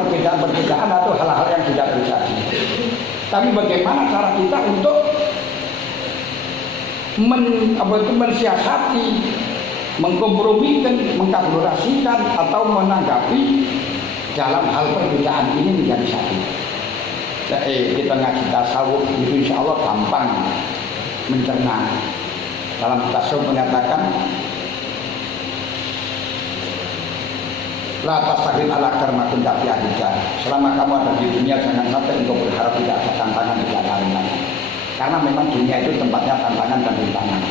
perbedaan-perbedaan atau hal-hal yang tidak terjadi. Tapi bagaimana cara kita untuk mensiasati, mengkompromikan, mengkalkulasikan atau menanggapi dalam hal perbedaan ini menjadi satu. Kita ngaji tasawuf itu insya Allah gampang mencerna. Dalam tasawuf mengatakan la tastakrim ala karmakum tapi adida. Selama kamu ada di dunia jangan sampai engkau berharap tidak ada tantangan, tidak ada rintangan. Karena memang dunia itu tempatnya tantangan dan rintangan.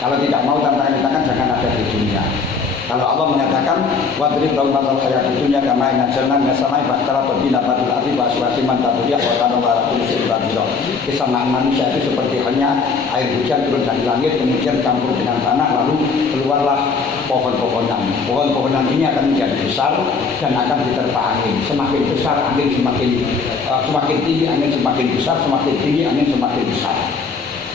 Kalau tidak mau tantangan rintangan jangan ada di dunia. Kalau Allah menyatakan wadrib lahum matsal hayatid dunya kama anzalna minas samai fa'tara bina batil ardi wa aswati man tabiya wa kana warakum sirradillah. Kesamaan manusia itu seperti halnya air hujan turun dari langit kemudian campur dengan tanah lalu keluarlah pohon-pohonan. Pohon-pohonan ini akan menjadi besar dan akan diterpa angin. Semakin besar angin semakin tinggi, angin semakin besar, semakin tinggi, angin semakin besar.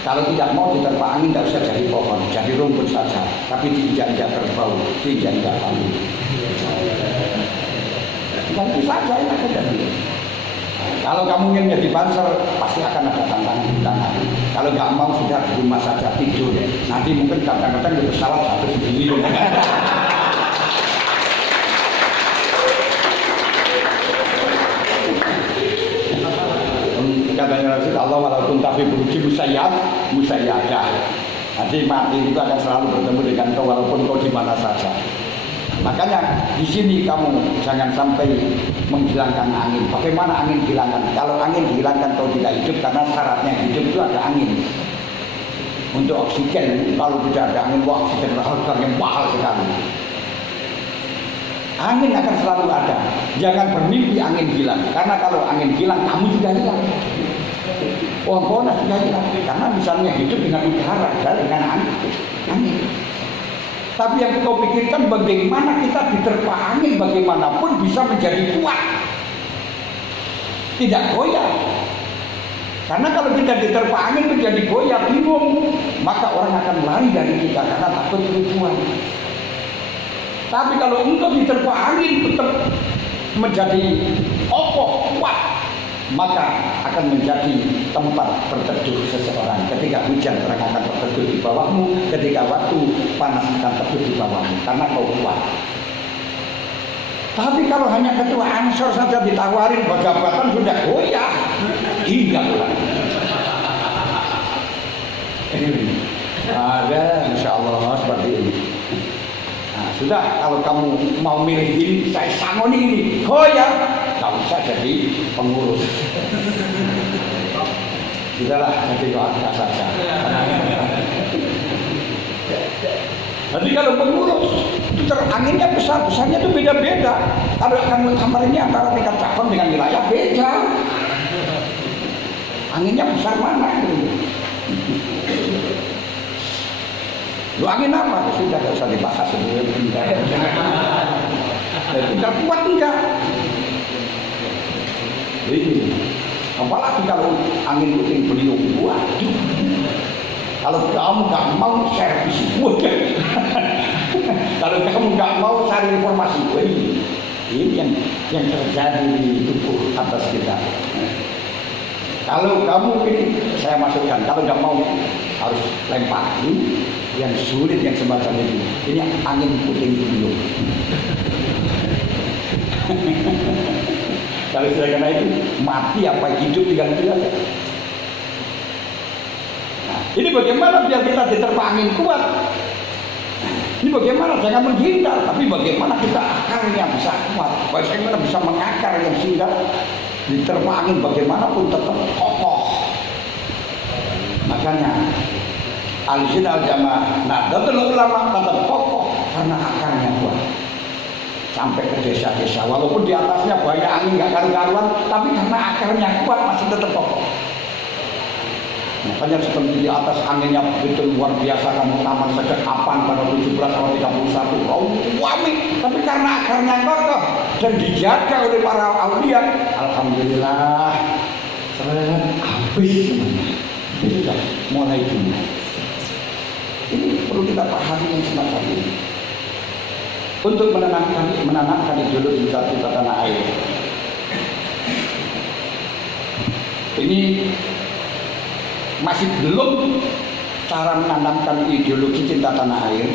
Kalau tidak mau diterpa angin, tidak usah jadi pohon, jadi rumput saja. Tapi diinjak-injak kerbau, diinjak-injak bambu. Dan itu saja yang akan jadi. Kalau kamu ingin jadi banser, pasti akan ada tantangan. Kalau nggak mau sudah di rumah saja tidur. Nanti mungkin kadang-kadang di pesawat satu sendiri. Katanya Rasul Allah walaupun tapi beruji musayyadah. Nanti mati itu akan selalu bertemu dengan kau walaupun kau di mana saja. Makanya di sini kamu jangan sampai menghilangkan angin. Bagaimana angin dihilangkan? Kalau angin dihilangkan kau tidak hidup karena syaratnya hidup itu ada angin. Untuk oksigen kalau tidak ada angin, oksigen yang mahal sekali. Angin akan selalu ada. Jangan bermimpi angin hilang. Karena kalau angin hilang, kamu juga hilang. Pohon-pohon juga hilang. Karena misalnya hidup dengan udara dan dengan angin. Tapi yang kau pikirkan bagaimana kita diterpa angin bagaimanapun bisa menjadi kuat. Tidak goyah. Karena kalau kita diterpa angin menjadi goyah, bingung, maka orang akan lari dari kita karena takut kerusuhan. Tapi kalau untuk diterpa angin tetap menjadi kokoh, kuat, maka akan menjadi tempat berteduh seseorang. Ketika hujan orang akan berteduh di bawahmu, ketika waktu panas akan berteduh di bawahmu, karena kau kuat. Tapi kalau hanya ketua Ansor saja ditawarin jabatan sudah goyah, hingga pulang. Ada, insya Allah seperti ini. Sudah, kalau kamu mau milih ini, saya sangoni ini, goyah, kamu bisa jadi pengurus. Sudahlah, jadi warga saja. Jadi kalau pengurus, itu anginnya besar-besarnya itu beda-beda. Kalau kamar ini antara tingkat cabang dengan wilayah beda. Anginnya besar mana itu? Lu angin apa? Sudah tidak usah dibahas sendiri. Tidak kuat enggak? Ini, apalagi kalau angin puting beliung, waduh. Kalau kamu nggak mau servis, kalau kamu nggak mau cari informasi, ini yang terjadi di tubuh atas kita. Kalau kamu ini, saya masukkan, kalau nggak mau harus lempar. Yang sulit yang semacam ini angin puting beliung. Kalau sudah kena itu mati apa hidup tinggal itu aja. Nah, ini bagaimana biar kita diterpa angin kuat? Ini bagaimana jangan menghindar, tapi bagaimana kita akarnya bisa kuat? Bagaimana bisa mengakar yang sehingga diterpa angin bagaimanapun tetap kokoh. Makanya Al-Sunnah Al-Jamaah, Nahdlatul Ulama tetap kokoh karena akarnya kuat. Sampai ke desa-desa, walaupun di atasnya banyak angin nggak karu-karuan, tapi karena akarnya kuat masih tetap kokoh. Makanya seperti di atas anginnya begitu luar biasa, kamu taman sejak kapan pada 17 atau 31, wami, tapi karena akarnya kokoh dan dijaga oleh para aulia, alhamdulillah, habis semuanya. Itu sudah mulai dulu. Ini perlu kita pahami yang semacam ini. Untuk menanamkan ideologi kita tanah air. ini masih belum cara menanamkan ideologi cinta tanah air.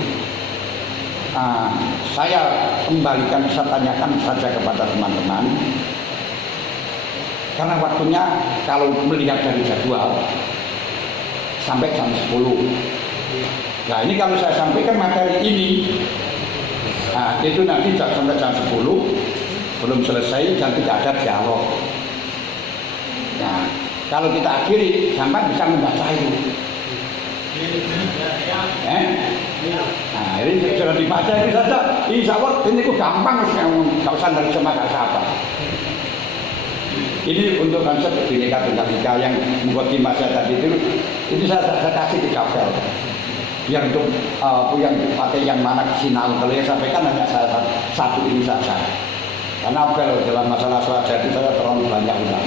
Saya kembalikan, saya tanyakan saja kepada teman-teman, karena waktunya kalau melihat dari jadwal sampai jam 10. Nah ini kalau saya sampaikan materi ini, itu nanti sampai jam 10 belum selesai dan tidak ada dialog. Nah kalau kita akhiri, sampai bisa membaca itu. Nah ini sudah dibaca itu saja. Insya Allah ini gampang, nggak usah nerjemah apa. Ini untuk konsep Bhinneka Tunggal Ika yang membuat masa tadi itu saya kasih 3 pel. Biar untuk yang pakai yang mana sinau, kalau yang sampaikan hanya saya satu ini saja. Karena pel dalam masalah swaja itu saya terlalu banyak ulang.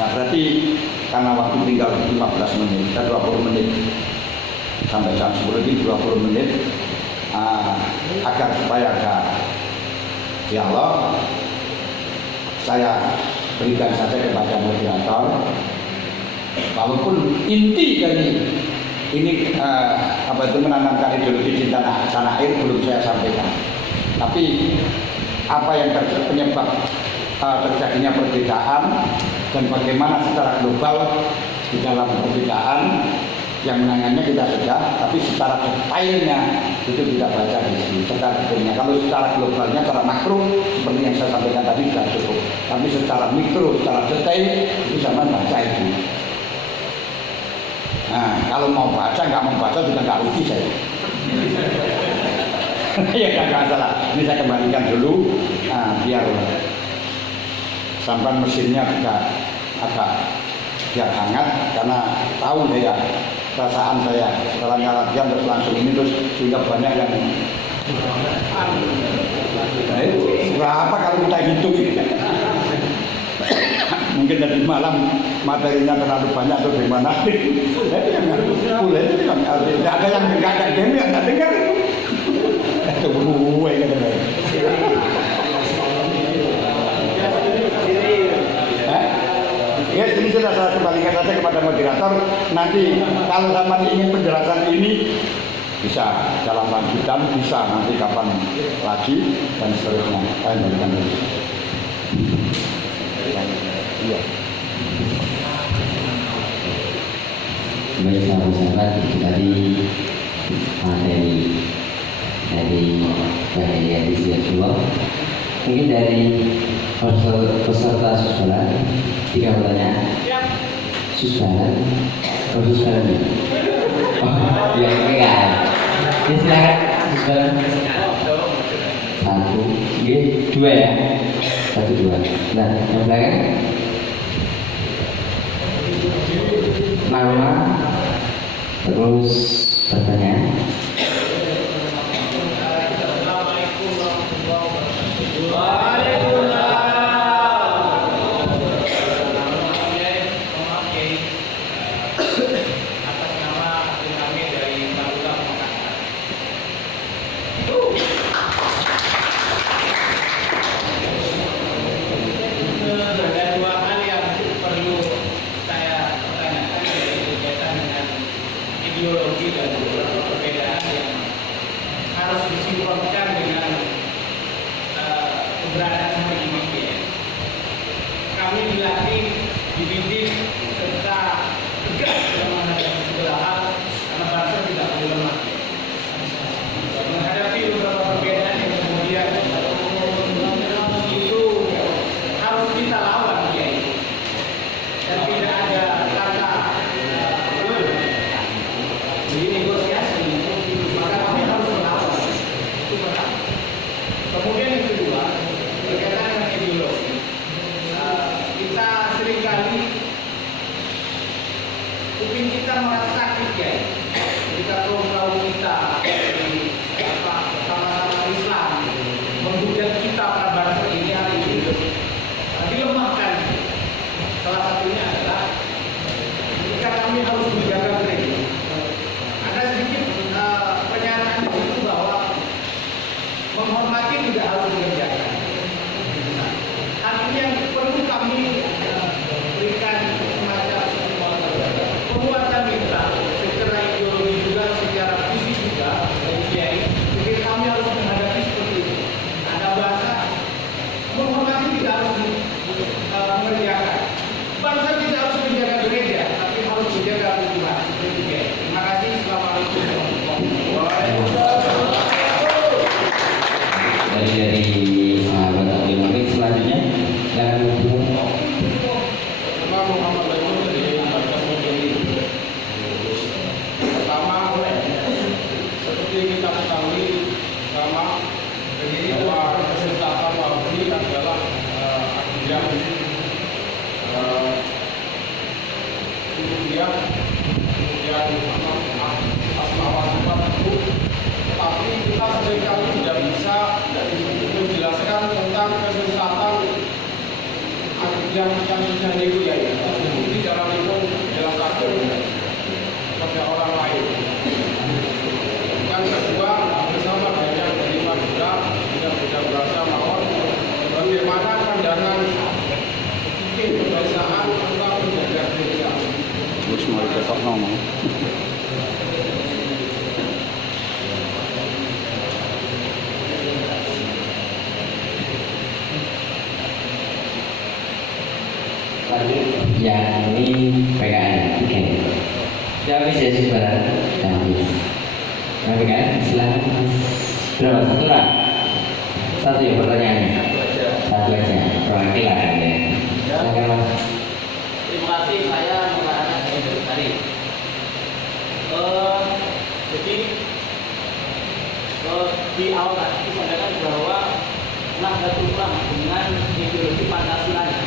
Nah berarti karena waktu tinggal 15 menit, 20 menit sampai jam 10 ini 20 menit, agar supaya ada dialog, saya berikan saja kepada moderator. Walaupun inti dari ini menanamkan ideologi cinta tanah air belum saya sampaikan, tapi apa yang penyebab terjadinya perbedaan dan bagaimana secara global di dalam perbedaan yang menangannya kita sudah, tapi secara detailnya itu tidak baca di sini. Secara detailnya, kalau secara globalnya, secara makro seperti yang saya sampaikan tadi sudah cukup. Tapi secara mikro, secara detail itu sama baca itu. Nah, kalau mau baca, nggak mau baca juga nggak rugi saya. Ya nggak masalah. Ini saya kembalikan dulu, biar sampai mesinnya juga agak biar hangat, karena tahu saya perasaan saya setelahnya latihan terus langsung ini terus sehingga banyak yang berapa kalau kita hitung mungkin tadi malam materinya terlalu banyak atau bagaimana. Boleh itu tidak ada yang dengarkan game yang nggak dengar itu gue kata. Ya, ini sudah saya kembalikan saja kepada moderator. Nanti kalau sama ingin penjelasan ini bisa dalam lanjutan, bisa nanti kapan lagi dan seterusnya. Saya kembalikan dulu. Iya. Baik sahabat-sahabat, itu tadi materi dari Heliadis Yosua. Mungkin dari peserta susulan 3 pertanyaan. Susulan, susulan. Oh, ya enggak. Ya silakan susulan. 1, 2 ya. 1, 2. Nah, yang belakang. Nama, terus pertanyaan. Ideologi dan perbedaan yang harus disinkronkan dengan keberadaan seperti ini. Kami dilatih, dididik serta tegas dalam menghadapi segala hal, karena bangsa tidak boleh lemah. Menghadapi beberapa perbedaan yang kemudian itu harus kita lawan, ya. Dan tidak ada kata jadi negosiasi, maka kami harus melawan. Itu pertama. Kemudian yang kedua, berkaitan dengan ideologi. Kita seringkali kuping kita merasa sakit, ya. Ketika kaum kita sama-sama Islam menghujat kita pada bangsa ini hari ini dilemahkan. Salah satunya adalah ketika kami harus menjaga gereja. Ada sedikit pernyataan itu bahwa menghormati tidak harus mengerjakan. Hal ini yang perlu kami tadi dari sahabat Abdul Malik. Selanjutnya silakan Nama Muhammad Zainul dari Batam Mubeli. Pertama, seperti kita ketahui sama bahwa kesesatan Wahabi adalah akidah kemudian asma wa sifat itu, tetapi kita seringkali tidak bisa menjelaskan tentang kesesatan akidah yang terjadi itu ya, di dalam itu jelaskan kepada orang lain. Yang kedua, bersama banyak dari Madura tidak bisa bahasa mawon, bagaimana pandangan kebiasaan tentang penjaga gereja. Terus mau diketok ngomong. yang ini PKN. Oke. Sudah habis ya saudara? Sudah habis. Nah, PKN silakan. Berapa? Satu orang? Satu ya pertanyaannya? Satu aja. Perwakilan ya. Silakan Mas. Terima kasih, saya mengatakan tadi. Jadi di awal tadi disampaikan bahwa Nahdlatul Ulama dengan ideologi Pancasilanya.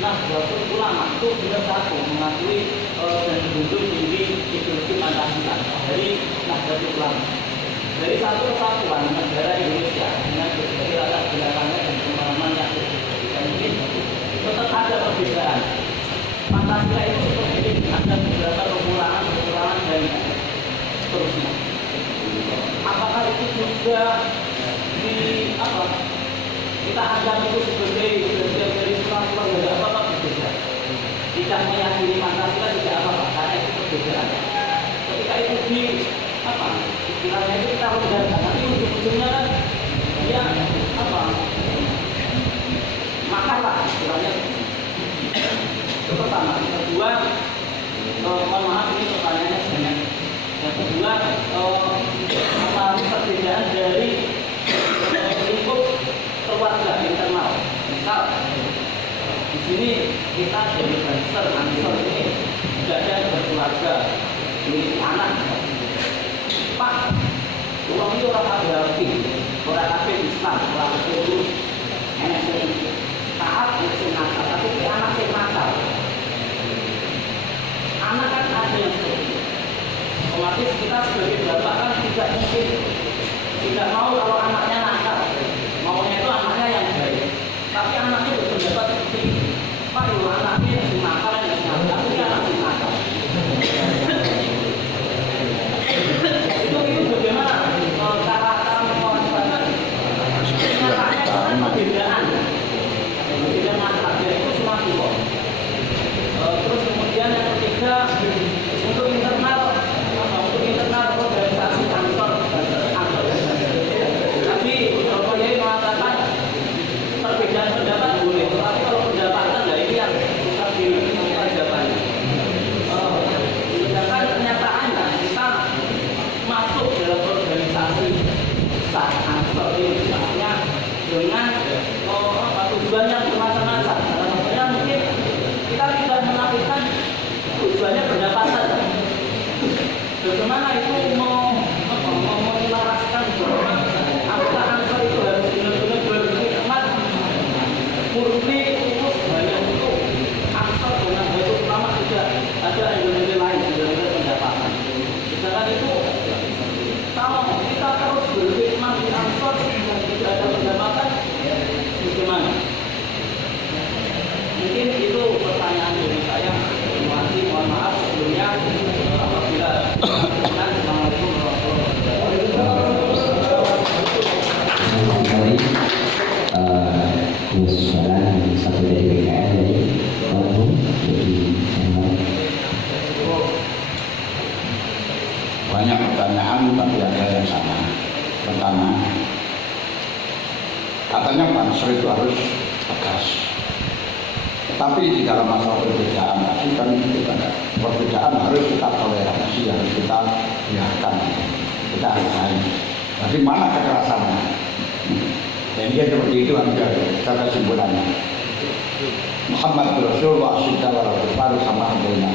Nahdlatul Ulama itu benar satu mengakui dan menjunjung tinggi ideologi Pancasila dari Nahdlatul Ulama. Dari satu kesatuan negara Indonesia dengan berbagai latar belakangnya dan pemahaman yang berbeda mungkin tetap ada perbedaan. Pancasila itu seperti ini, ada beberapa kekurangan dan seterusnya. Apakah itu juga kita anggap itu sebagai bagian dari peraturan tidak apa-apa berbeda. Tidak meyakini Pancasila tidak apa-apa karena itu perbedaan. Ketika itu istilahnya itu kita menghargai, tapi ujung-ujungnya kan dia makar lah istilahnya. Itu pertama. Yang kedua, mohon maaf ini pertanyaannya banyak. Yang kedua, memahami perbedaan dari lingkup keluarga internal. Misal di sini kita jadi Banser, Ansor ini tidak ada berkeluarga, memiliki anak. Pak, uang itu orang Abrahafi, orang kafir Islam, orang kafir enak sing taat, enak sing nakal, tapi anak sing nakal. Anak kan ada yang seperti otomatis kita sebagai bapak kan tidak mungkin tidak mau kalau anaknya nakal, maunya itu anaknya yang baik. Tapi anaknya berpendapat seperti ini, Pak, itu anaknya yang nakal, tapi dia anak yang nakal. Itu bagaimana cara memanfaatkan perbedaan masyarakat itu semua itu. Terus kemudian yang ketiga untuk internal organisasi kantor. Tapi Bapak Yai mengatakan perbedaan pendapat boleh, tapi kalau pendapatan ini yang susah jawabannya. Sedangkan kenyataannya kita masuk dalam organisasi Ansor ini misalnya dengan tujuan yang bermacam-macam. Salah satunya mungkin kita tidak menafikan tujuannya pendapatan. Bagaimana itu menyelaraskan bahwa anggota Ansor itu harus benar-benar berkhidmat murni itu hanya untuk Ansor dengan Nahdlatul Ulama, tidak ada nilai lain, nilai pendapatan. Sedangkan itu kalau kita terus berkhidmat di Ansor dan tidak ada pendapatan, bagaimana? Mungkin itu pertanyaan dari saya. Terima kasih, mohon maaf sebelumnya apabila Assalamualaikum warahmatullahi wabarakatuh. Saudara satu dari PKN dari Bandung jadi Banyak pertanyaan tapi ada yang sama. Pertama, katanya Banser itu harus tegas. Tapi di dalam masalah perbedaan tadi kan perbedaan harus kita toleransi, harus kita biarkan, kita hargai. Jadi mana kekerasannya? Intinya seperti itu kata kesimpulannya. Muhammad Rasul wa asyidda wa al-kufar sama baina.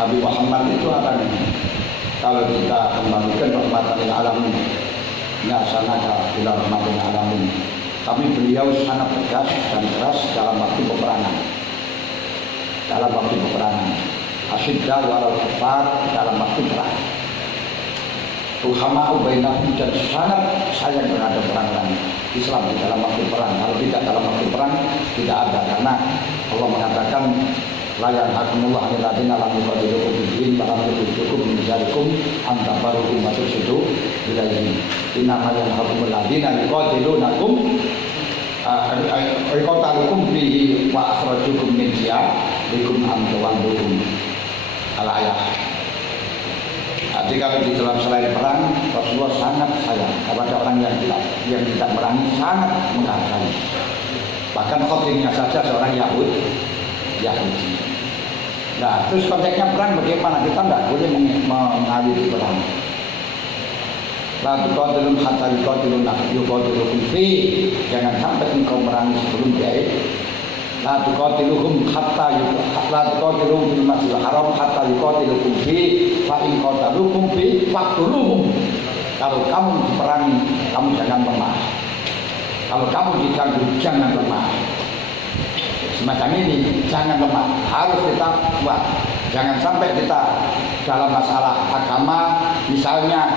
Nabi Muhammad itu akan, kalau kita kembalikan rahmatan lil alamin, ya sanada ila rahmatan lil alamin. Tapi beliau sangat tegas dan keras dalam waktu peperangan. Dalam waktu peperangan. Asyidda wa al-kufar dalam waktu perang. Ruhama bainahum, dan sangat sayang terhadap orang-orang Islam di dalam waktu perang. Kalau tidak dalam waktu perang tidak ada, karena Allah mengatakan la yanhakumullahu 'anil ladzina lam yuqatilukum fid din wa lam yukhrijukum min diyarikum an tabarruhum wa tuqsitu ilaihi. Innama yanhakumul ladzina yuqatilunakum yuqatilukum fihi wa akhrajukum min diyarikum an tawadduhum. Al-ayah. Jadi kalau di dalam selain perang, Rasulullah sangat sayang kepada orang yang tidak merangi, sangat menghargai. Bahkan khotimnya saja seorang Yahudi. Nah, terus konteksnya perang bagaimana? Kita tidak boleh mengaliri perang. La tuqatilum hatta yuqatilukum fi, jangan sampai engkau merangi sebelum dia. La tuqatiluhum hatta yuqatiluhum fil masjidil haram hatta yuqatilukum fi, fa in qatalukum fi faqtuluhum. Kalau kamu diperangi, kamu jangan lemah. Kalau kamu diganggu, jangan lemah. Semacam ini, jangan lemah, harus kita kuat. Jangan sampai kita dalam masalah agama, misalnya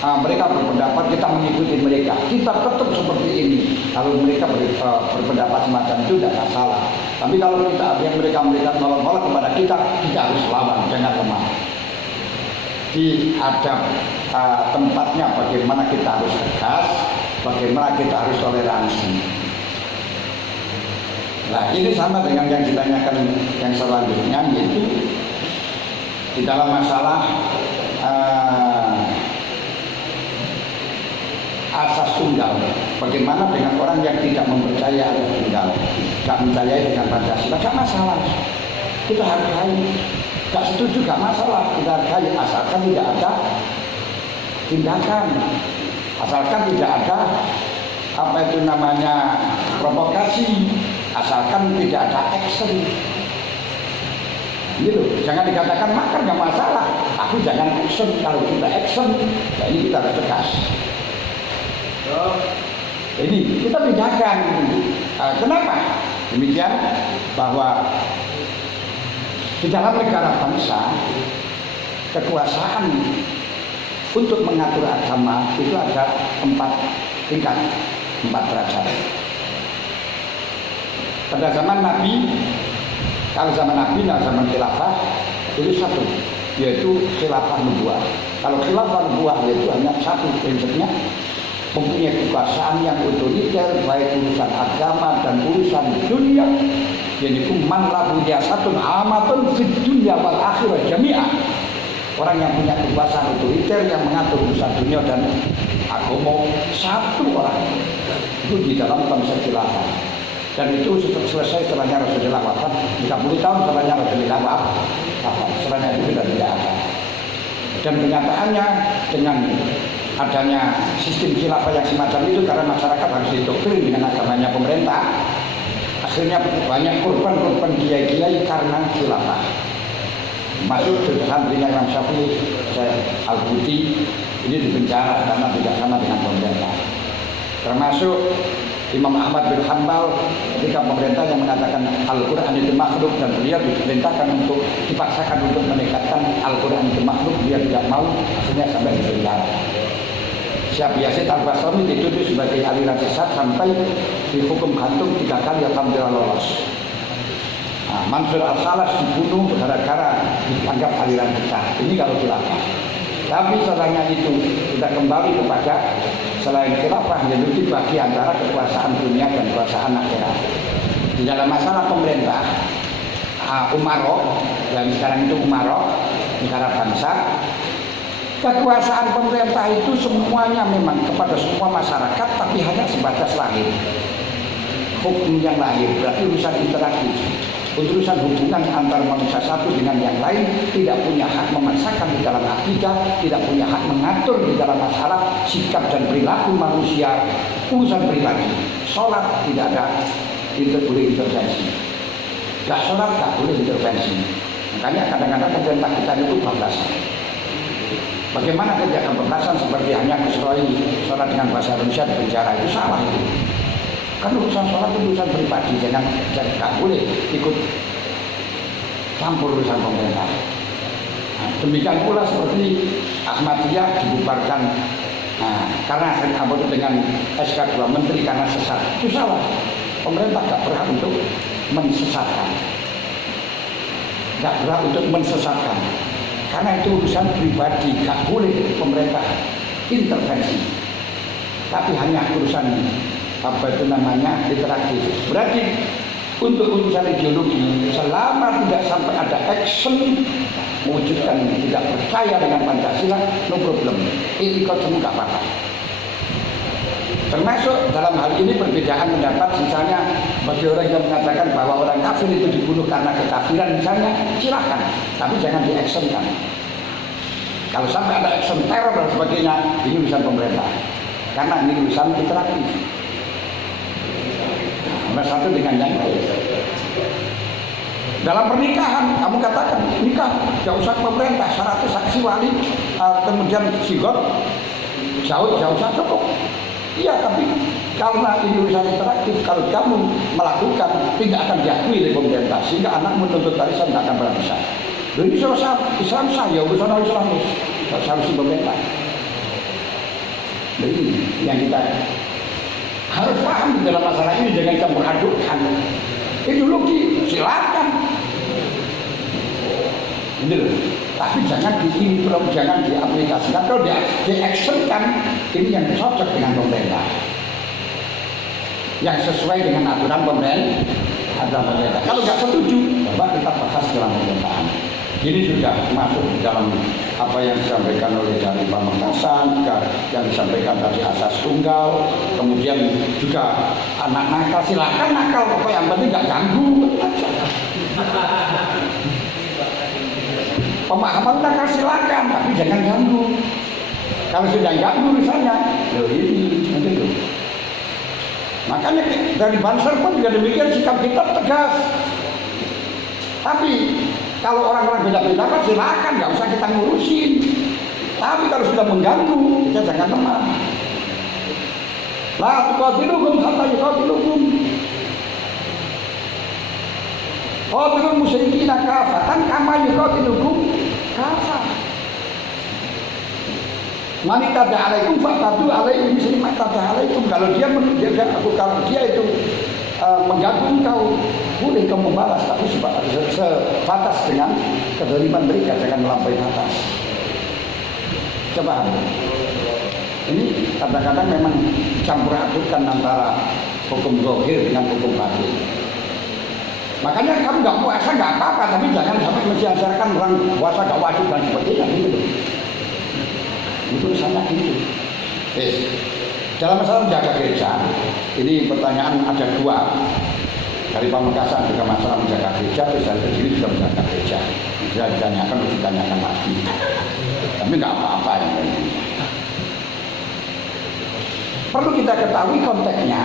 mereka berpendapat kita mengikuti mereka, kita tetap seperti ini. Kalau mereka berpendapat semacam itu tidak masalah. Tapi kalau kita yang mereka nolak kepada kita harus lawan, jangan lemah. Di adab tempatnya bagaimana kita harus tegas, bagaimana kita harus toleransi. Nah, ini sama dengan yang ditanyakan yang selanjutnya, yaitu di dalam masalah asas tunggal. Bagaimana dengan orang yang tidak mempercaya asas tunggal, tidak mempercayai dengan Pancasila? Tidak masalah, kita hargai. Tidak setuju, tidak masalah, kita hargai, asalkan tidak ada tindakan, asalkan tidak ada apa itu namanya provokasi, asalkan tidak ada action. Gitu, jangan dikatakan makan nggak masalah, aku jangan action. Kalau kita action, ya ini kita harus tegas. Ini kita bedakan. Kenapa? Demikian bahwa di dalam negara bangsa, kekuasaan untuk mengatur agama itu ada 4 tingkat, 4 derajat. Pada zaman Nabi, kalau zaman Nabi dan zaman khilafah itu 1, yaitu khilafah nubuwah. Kalau khilafah nubuwah yaitu hanya 1 prinsipnya, mempunyai kekuasaan yang otoriter baik urusan agama dan urusan dunia. Yaitu man lahu yasatun amatun fid dunya wal akhirah jami'ah. Orang yang punya kekuasaan otoriter yang mengatur urusan dunia dan agama, 1 orang. Itu di dalam konsep khilafah. Dan itu selesai setelahnya Rasulullah wafat, 30 tahun setelahnya Rasulullah wafat. Setelahnya itu sudah tidak ada. Dan kenyataannya dengan adanya sistem khilafah yang semacam itu, karena masyarakat harus didoktrin dengan agamanya pemerintah, akhirnya banyak korban-korban kiai-kiai karena khilafah. Masuk ke santrinya Imam Syafi'i, Al-Buti, ini dipenjara karena tidak sama dengan pemerintah. Termasuk Imam Ahmad bin Hanbal, ketika pemerintah yang mengatakan Al-Quran itu makhluk, dan beliau diperintahkan untuk dipaksakan untuk menekatkan Al-Quran itu makhluk, dia tidak mau, akhirnya sampai di penjara. Syekh Yazid Al-Bastami dituduh sebagai aliran sesat sampai dihukum gantung 3 kali, alhamdulillah lolos. Nah, Mansur Al-Khalas dibunuh gara-gara dianggap aliran sesat. Ini kalau khilafah. Tapi setelahnya itu sudah kembali kepada selain khilafah, yaitu dibagi antara kekuasaan dunia dan kekuasaan akhirat. Di dalam masalah pemerintah, Umarok, dan sekarang itu Umarok, negara bangsa, kekuasaan pemerintah itu semuanya memang kepada semua masyarakat, tapi hanya sebatas lahir. Hukum yang lahir, berarti urusan interaktif. urusan hubungan antara manusia satu dengan yang lain, tidak punya hak memaksakan di dalam akidah, tidak punya hak mengatur di dalam masalah sikap dan perilaku manusia, urusan pribadi. Sholat tidak ada, itu boleh intervensi. Gak sholat gak boleh intervensi. Makanya kadang-kadang pemerintah kita itu bablasan. Bagaimana kerja bablasan seperti hanya keseroi sholat dengan bahasa Indonesia di penjara, itu salah itu. Kan urusan sholat itu urusan pribadi, jangan gak boleh ikut campur urusan pemerintah. Nah, demikian pula seperti Ahmadiyah dibubarkan karena dengan SK 2 Menteri karena sesat, itu salah. Pemerintah gak berhak untuk mensesatkan, gak berhak untuk mensesatkan, karena itu urusan pribadi, gak boleh pemerintah intervensi. Tapi hanya urusan interaktif. Berarti untuk urusan ideologi, selama tidak sampai ada action mewujudkan tidak percaya dengan Pancasila, no problem. Ikut semua gak apa-apa. Termasuk dalam hal ini perbedaan pendapat, misalnya bagi orang yang mengatakan bahwa orang kafir itu dibunuh karena kekafiran misalnya, silahkan, tapi jangan diactionkan. Kalau sampai ada action teror dan sebagainya, ini urusan pemerintah, karena ini urusan interaktif. Nomor satu dengan yang lain. Dalam pernikahan, kamu katakan nikah, gak usah pemerintah, syaratnya saksi wali, kemudian sigot, jauh usah cukup. Iya, tapi karena ini urusan interaktif, kalau kamu melakukan tidak akan diakui oleh pemerintah, sehingga anak menuntut warisan tidak akan pernah bisa. Ini Islam sah, ya urusan Islam harus pemerintah. Jadi yang kita harus paham di dalam masalah ini, jangan campur adukkan. Ideologi silakan, gitu. Tapi jangan jangan diaplikasikan, kalau diactionkan ini yang cocok dengan pemerintah, yang sesuai dengan aturan pemerintah. Kalau nggak setuju, coba kita bahas dalam pemerintahan. Ini sudah masuk dalam apa yang disampaikan oleh dari Pamekasan, juga yang disampaikan tadi asas tunggal, kemudian juga anak nakal, silakan nakal, pokoknya yang penting nggak ganggu. Pemahaman nakal silakan, tapi jangan ganggu. Kalau sudah ganggu misalnya, ini nanti itu. Makanya dari Banser pun juga demikian, sikap kita tegas. Tapi kalau orang-orang beda-beda kan silakan, nggak usah kita ngurusin. Tapi kalau sudah mengganggu, kita jangan lemah. La tuqatiluhum hatta yuqatilukum. Qatilul musyrikina kafatan kama yuqatilukum kafah. Man tada'alaikum fa'tadu alaihi misli ma tada'alaikum. Kalau dia itu mengganggu engkau, boleh kamu membalas, tapi sebatas dengan kezaliman mereka, jangan melampaui batas. Coba ini kadang-kadang memang campur adukkan antara hukum zahir dengan hukum batin. Makanya kamu nggak puasa nggak apa-apa, tapi jangan sampai mensiasatkan orang puasa nggak wajib dan sebagainya gitu. Itu sangat gitu. Dalam masalah menjaga gereja, ini pertanyaan ada dua dari Pamekasan, juga masalah menjaga gereja, terus dari Kediri juga menjaga gereja. Bisa ditanyakan lagi, tapi nggak apa-apa yang penting. Perlu kita ketahui konteksnya.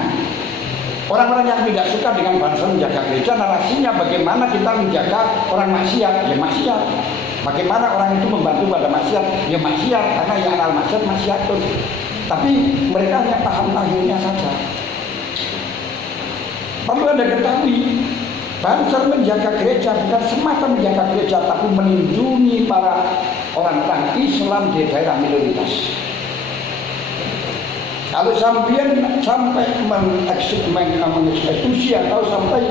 Orang-orang yang tidak suka dengan Banser menjaga gereja, narasinya bagaimana kita menjaga orang maksiat, ya maksiat. Bagaimana orang itu membantu pada maksiat, ya maksiat, karena yang al maksiat maksiatun. Tapi mereka hanya paham lahirnya saja. Perlu Anda ketahui, Banser menjaga gereja bukan semata menjaga gereja, tapi melindungi para orang-orang Islam di daerah minoritas. Kalau sampai mengeksekusi atau sampai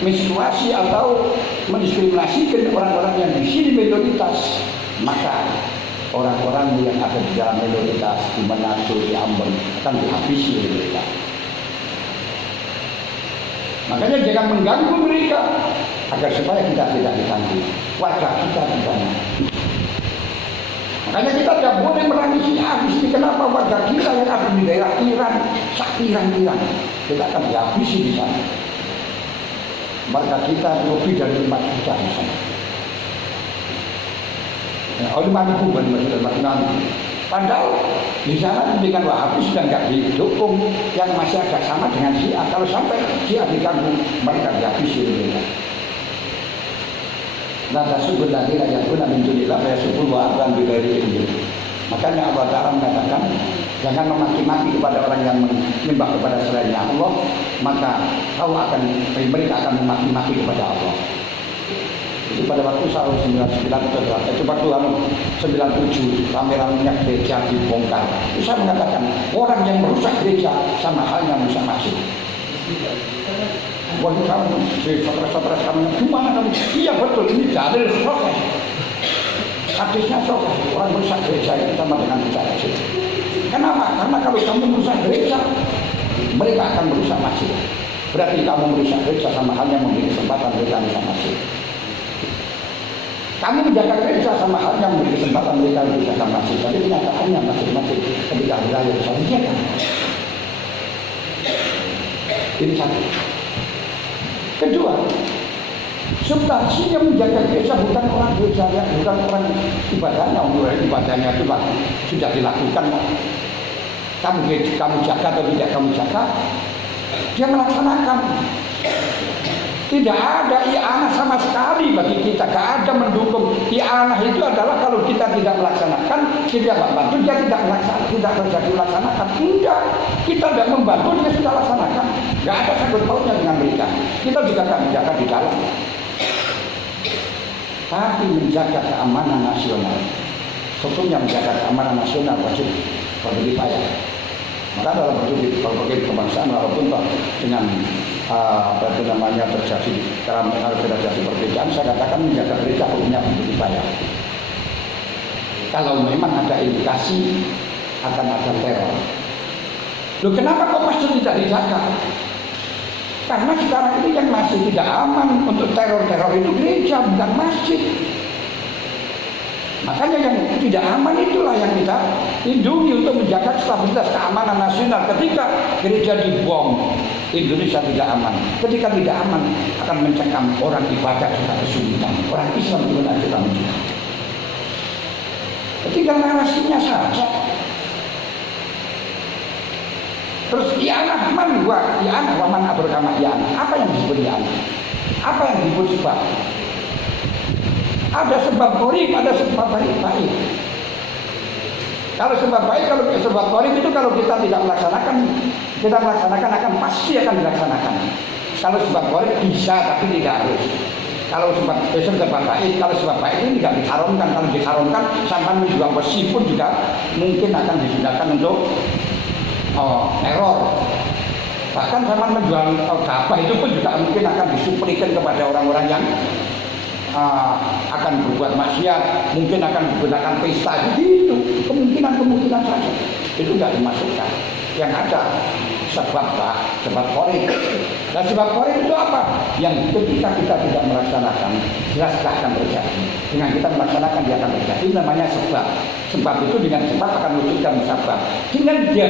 mensuasi atau mendiskriminasikan orang-orang yang di sini minoritas, maka orang-orang yang ada di dalam minoritas di Manado, di Ambon akan dihabisi oleh mereka. Makanya jangan mengganggu mereka agar supaya kita tidak diganggu. Wajah kita di sana. Makanya kita tidak boleh menangisi habis. Kenapa warga kita yang ada di daerah Iran, Iran, kita akan dihabisi di sana. warga kita lebih dari 5 juta di sana. Oleh mampu bermaksud padahal di sana dengan Wahabi sudah nggak didukung, yang masih agak sama dengan Syiah. Kalau sampai Syiah diganggu, mereka dihabisi mereka. Nah, tasubul ladina yakuna min dunillah fa yasubul wa abdan bi ghairi ilmin. Makanya Allah Ta'ala mengatakan jangan memaki-maki kepada orang yang menyembah kepada selain Allah, maka mereka akan memaki-maki kepada Allah. Itu pada waktu tahun 99 itu waktu 97 rame-ramenya gereja dibongkar. Itu saya mengatakan orang yang merusak gereja sama halnya merusak masjid. Wah, kamu, saudara-saudara kamu, gimana kamu? Iya betul, ini dalil sokeh. Hadisnya sokeh, orang merusak gereja itu sama dengan merusak masjid. Kenapa? Karena kalau kamu merusak gereja, mereka akan merusak masjid. Berarti kamu merusak gereja sama halnya memberi kesempatan mereka merusak masjid. Kamu menjaga gereja sama halnya memberi kesempatan mereka untuk menjaga masjid. Tapi kenyataannya masjid-masjid ketika wilayah bisa dijaga. Ini satu. Kedua, substansinya menjaga gereja bukan orang gereja, bukan orang ibadahnya. Ibadahnya itu sudah dilakukan. Kamu jaga atau tidak kamu jaga, dia melaksanakan. Tidak ada i'anah sama sekali bagi kita, tidak ada mendukung. I'anah itu adalah kalau kita tidak melaksanakan, kita tidak bantu, dia tidak melaksanakan, tidak terjadi melaksanakan. Tidak, kita tidak membantu, dia sudah laksanakan. Tidak ada sangkut pautnya dengan mereka. Kita juga akan menjaga di dalam. Tapi menjaga keamanan nasional, hukumnya menjaga keamanan nasional wajib berbudi payah. Maka dalam berbagai kebangsaan walaupun dengan apa itu namanya terjadi perbedaan, saya katakan menjaga gereja hukumnya berbudi payah. Kalau memang ada indikasi akan ada teror. Loh, kenapa kok masjid tidak dijaga? Karena sekarang ini yang masih tidak aman untuk teror-teror itu gereja, bukan masjid. Makanya yang tidak aman itulah yang kita lindungi untuk menjaga stabilitas keamanan nasional. Ketika gereja dibom, Indonesia tidak aman. Ketika tidak aman, akan mencekam orang ibadah juga kesulitan. Orang Islam juga tidak mencekam. Ketika narasinya saja. Terus i'anah man wa i'anah wa man atur kama i'anah. Apa yang disebut i'anah? Apa yang disebut sebab? Ada sebab qorib, ada sebab baik. Kalau sebab baik, kalau sebab qorib itu kalau kita tidak melaksanakan, kita melaksanakan akan pasti akan dilaksanakan. Kalau sebab qorib bisa tapi tidak harus. Kalau sebab baik, kalau sebab baik ini tidak diharamkan. Kalau diharamkan, sampai menjual besi pun juga mungkin akan digunakan untuk teror. Bahkan sama menjual gabah itu pun juga mungkin akan disuplikan kepada orang-orang yang akan berbuat maksiat, mungkin akan menggunakan pesta gitu. Kemungkinan saja itu tidak dimasukkan. Yang ada sebab qorib. Dan sebab qorib itu apa? Yang ketika kita tidak melaksanakan, jelas akan terjadi. Dengan kita melaksanakan dia akan terjadi. Namanya sebab. Sebab itu dengan sebab akan wujudkan musabab. Dengan dia